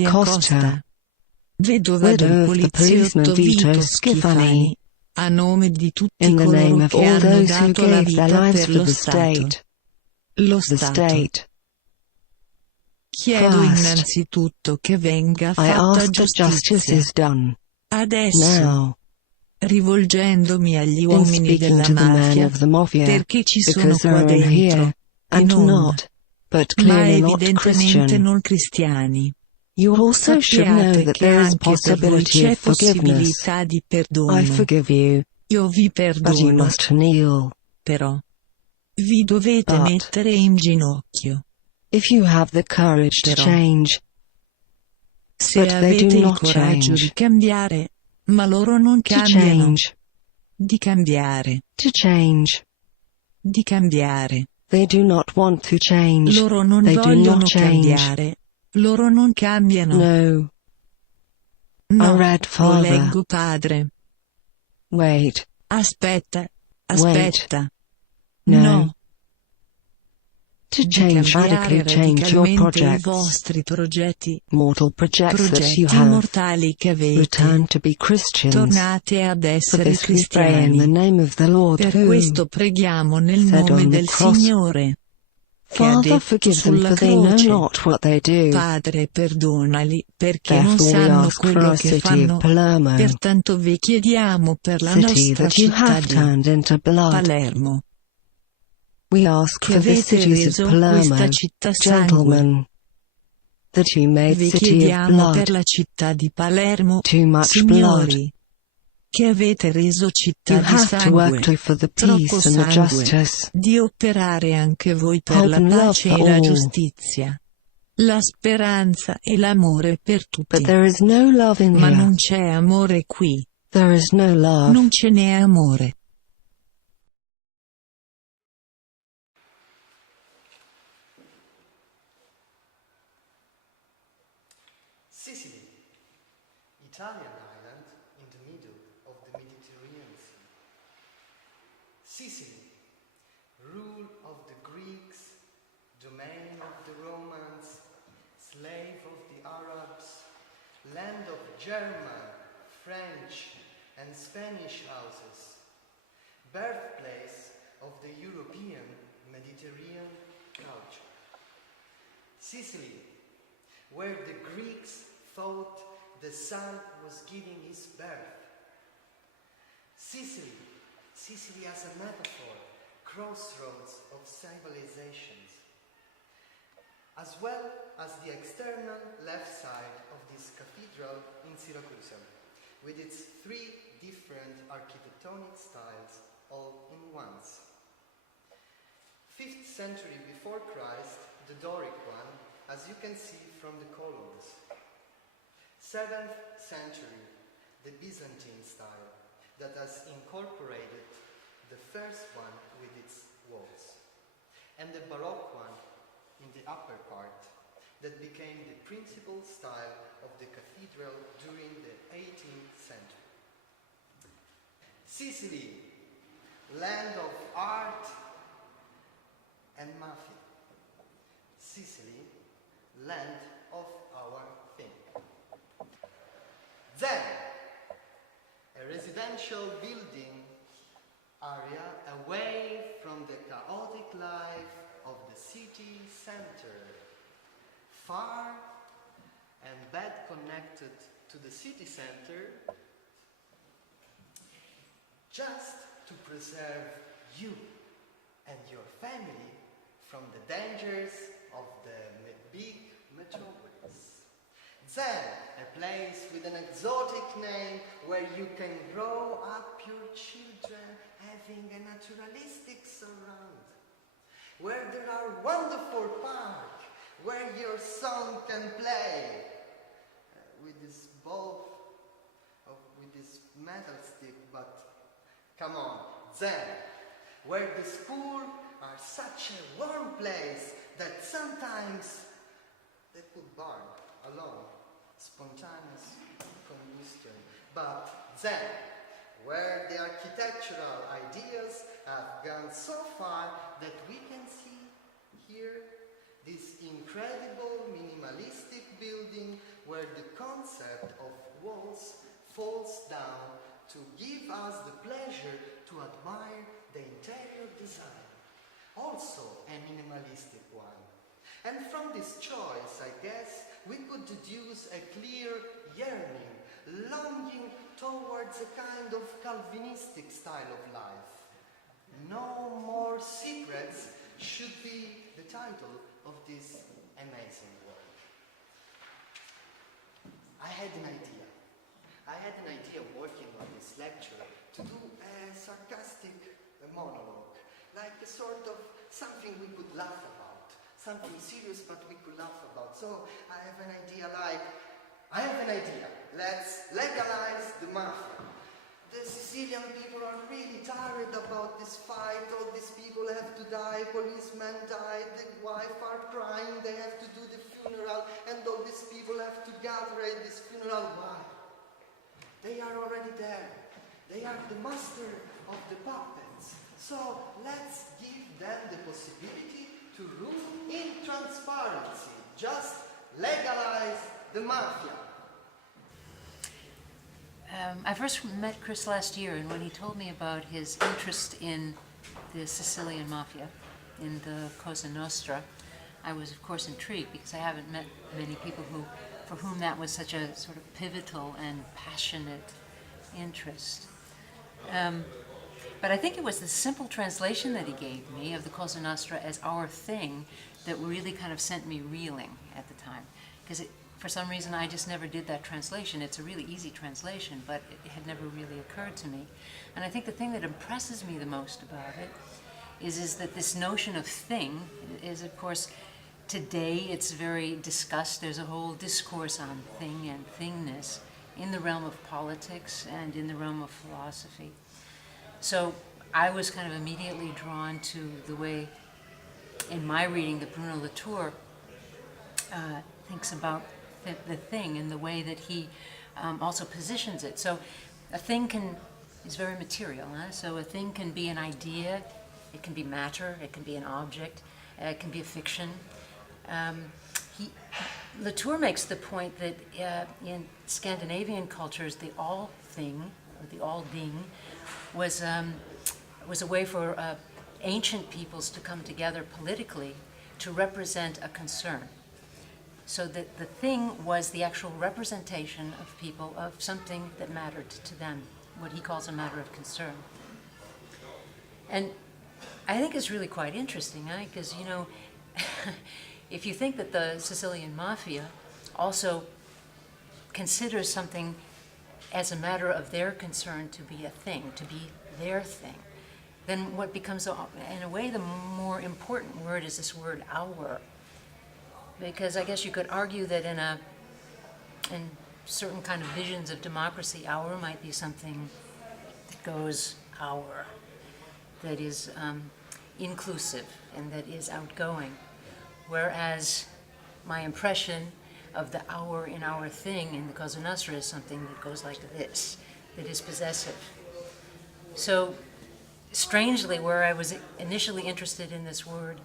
Vittoria Costa, vedova del poliziotto Vito Schifani, a nome di tutti coloro che hanno dato la vita per lo Stato. Lo Stato. Chiedo innanzitutto che venga fatta giustizia. Adesso, rivolgendomi agli uomini della mafia, perché ci sono qua dentro, e non, ma evidentemente non cristiani. Sappiate che anche per voi c'è possibilità di perdono. Io vi perdono, però vi dovete mettere in ginocchio. Se avete il coraggio di cambiare, ma loro non cambiano. Di cambiare. Di cambiare. Loro non vogliono cambiare. Loro non cambiano. No, lo leggo, padre. Aspetta. No. To change, radically change your projects, i vostri progetti mortali che avete. Return to be Christians. Tornate ad essere cristiani. In the name of the Lord, per questo preghiamo nel nome del Signore. Father, forgive them, for they know not what they do. Padre, perdonali, perché non sanno quello che fanno. Pertanto vi chiediamo per la nostra città di Palermo. We ask for the cities of Palermo, gentlemen, that you made vi city of chiediamo blood, per la città di Palermo, too much signori, che avete reso città you di have to work sangue, for the troppo peace and the sangue, justice, di operare anche voi per hope la and love pace for e la all. giustizia, la speranza e l'amore per But tutti. there is no love in Ma here. non c'è amore qui. There is no love. Non ce n'è amore. Sicily, Italian island in the middle of the Mediterranean Sea. Sicily, rule of the Greeks, domain of the Romans, slave of the Arabs, land of German, French and Spanish houses, birthplace of the European Mediterranean culture. Sicily, where the Greeks thought the sun was giving his birth. Sicily as a metaphor, crossroads of civilizations, as well as the external left side of this cathedral in Syracuse, with its three different architectonic styles all in once. 5th century before Christ, the Doric one, as you can see from the columns. 7th century, the Byzantine style, that has incorporated the first one with its walls, and the Baroque one in the upper part, that became the principal style of the cathedral during the 18th century. Sicily, land of art and mafia. Sicily, land of our thing. Then, a residential building area away from the chaotic life of the city center, far and bad connected to the city center, just to preserve you and your family from the dangers of the big metropolis. Then, a place with an exotic name where you can grow up your children having a naturalistic surround, where there are wonderful parks, where your son can play with this ball, with this metal stick, but come on, then, where the school are such a warm place that sometimes they put burn alone, spontaneous combustion. But then, where the architectural ideas have gone so far that we can see here this incredible minimalistic building where the concept of walls falls down to give us the pleasure to admire the interior design, also a minimalistic one. And from this choice, I guess, we could deduce a clear yearning, longing towards a kind of Calvinistic style of life. No More Secrets should be the title of this amazing work. I had an idea working on this lecture to do a sarcastic monologue, like a sort of something we could laugh about, something serious but we could laugh about. So I have an idea, let's legalize the mafia. The Sicilian people are really tired about this fight, all these people have to die, policemen died, the wife are crying, they have to do the funeral, and all these people have to gather at this funeral. Why? They are already there. They are the master of the puppets. So let's give them the possibility to rule in transparency. Just legalize the mafia. I first met Chris last year, and when he told me about his interest in the Sicilian Mafia, in the Cosa-Nostra, I was of course intrigued because I haven't met many people for whom that was such a sort of pivotal and passionate interest. But I think it was the simple translation that he gave me of the Cosa Nostra as our thing that really kind of sent me reeling at the time. Because for some reason I just never did that translation. It's a really easy translation, but it had never really occurred to me. And I think the thing that impresses me the most about it is that this notion of thing is, of course, today it's very discussed. There's a whole discourse on thing and thingness in the realm of politics and in the realm of philosophy. So I was kind of immediately drawn to the way, in my reading, that Bruno Latour thinks about the thing and the way that he also positions it. So a thing is very material. So a thing can be an idea, it can be matter, it can be an object, it can be a fiction. Latour makes the point that in Scandinavian cultures, the all thing, or the all ding, was a way for ancient peoples to come together politically to represent a concern. So that the thing was the actual representation of people of something that mattered to them, what he calls a matter of concern. And I think it's really quite interesting, because, you know, if you think that the Sicilian Mafia also considers something as a matter of their concern to be a thing, to be their thing, then what becomes, in a way, the more important word is this word our. Because I guess you could argue that in certain kind of visions of democracy, our might be something that goes our, that is inclusive and that is outgoing. Whereas my impression of the our in our thing in the Cosa Nostra is something that goes like this, that is possessive. So strangely, where I was initially interested in this word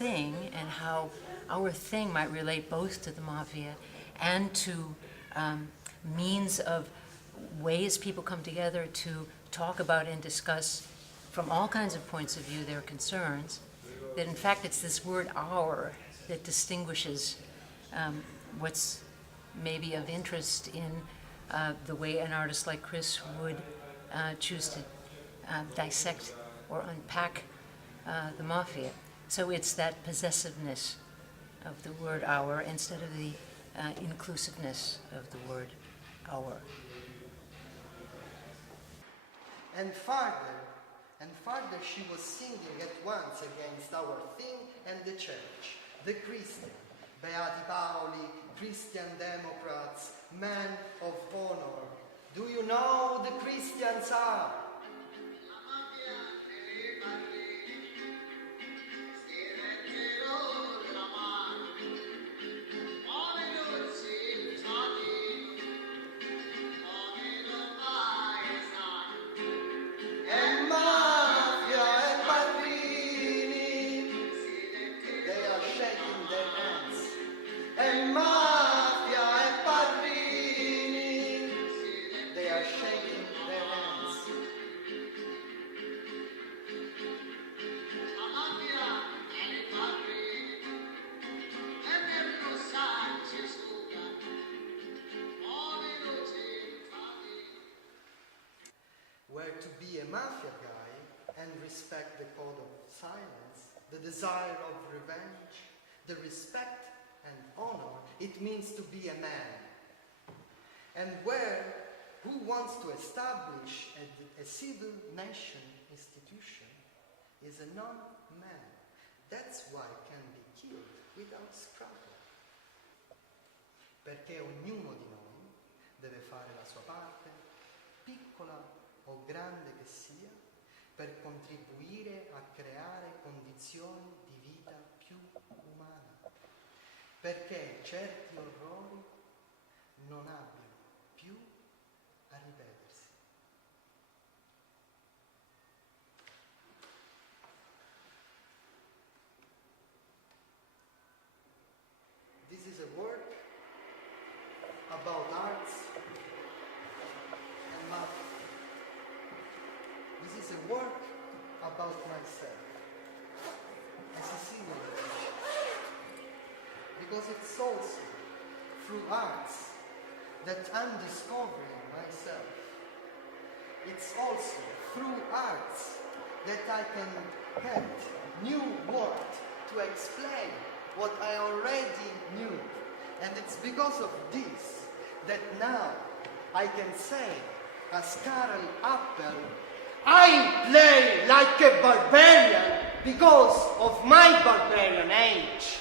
thing and how our thing might relate both to the mafia and to means of ways people come together to talk about and discuss from all kinds of points of view their concerns, that in fact it's this word our that distinguishes what's maybe of interest in the way an artist like Chris would choose to dissect or unpack the mafia. So it's that possessiveness of the word our instead of the inclusiveness of the word our. And farther she was singing at once against our thing and the church, the Christian, Beati Paoli, Christian Democrats, men of honor. Do you know who the Christians are? Mafia e where to be a mafia guy and respect the code of silence, the desire of revenge, the respect and honor it means to be a man. And who wants to establish a civil nation institution is a non-man. That's why can be killed without scruple. Perché ognuno di noi deve fare la sua parte, piccola o grande che sia, per contribuire a creare condizioni di vita più umane, perché certi orrori non abbiano più a ripetersi. This is a work about arts and mafia. This is a work about myself, a Sicilian Mafia. Because it's also through arts that I'm discovering myself. It's also through arts that I can get new words to explain what I already knew. And it's because of this that now I can say, as Karel Appel, I play like a barbarian because of my barbarian age.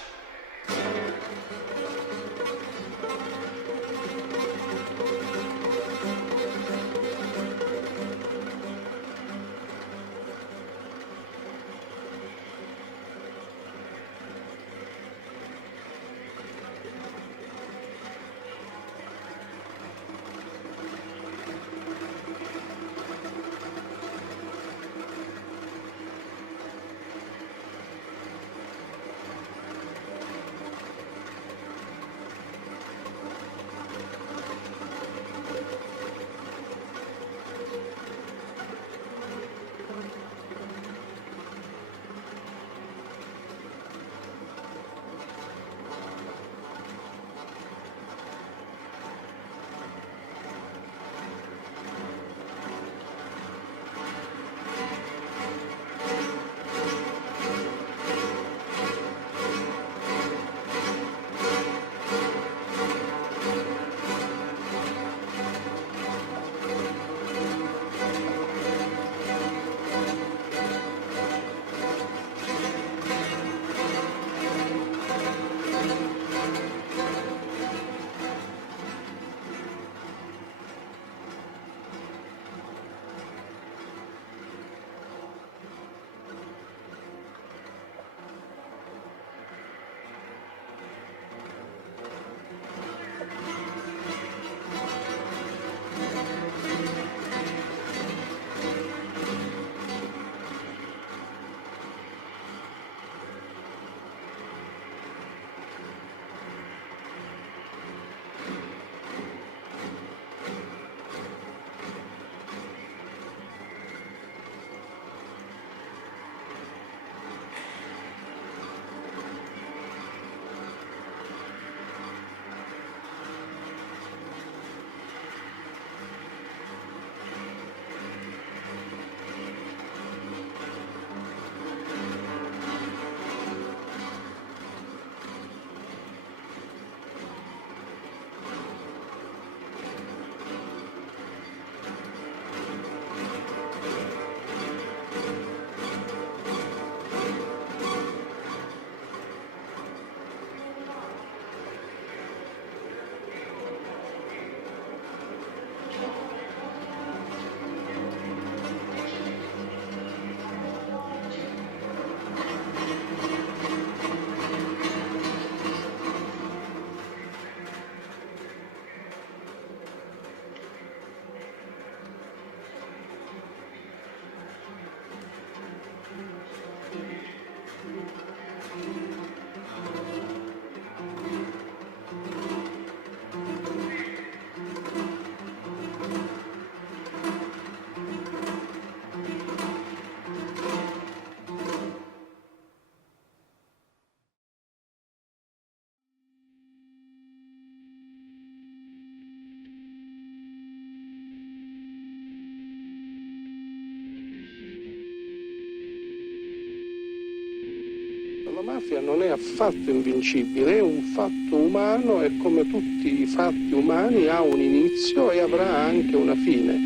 mafia non è affatto invincibile, è un fatto umano e come tutti i fatti umani ha un inizio e avrà anche una fine.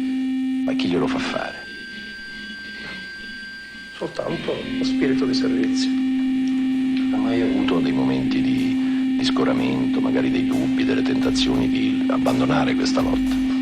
Ma chi glielo fa fare? Soltanto lo spirito di servizio. Ha mai avuto dei momenti di scoramento, magari dei dubbi, delle tentazioni di abbandonare questa lotta?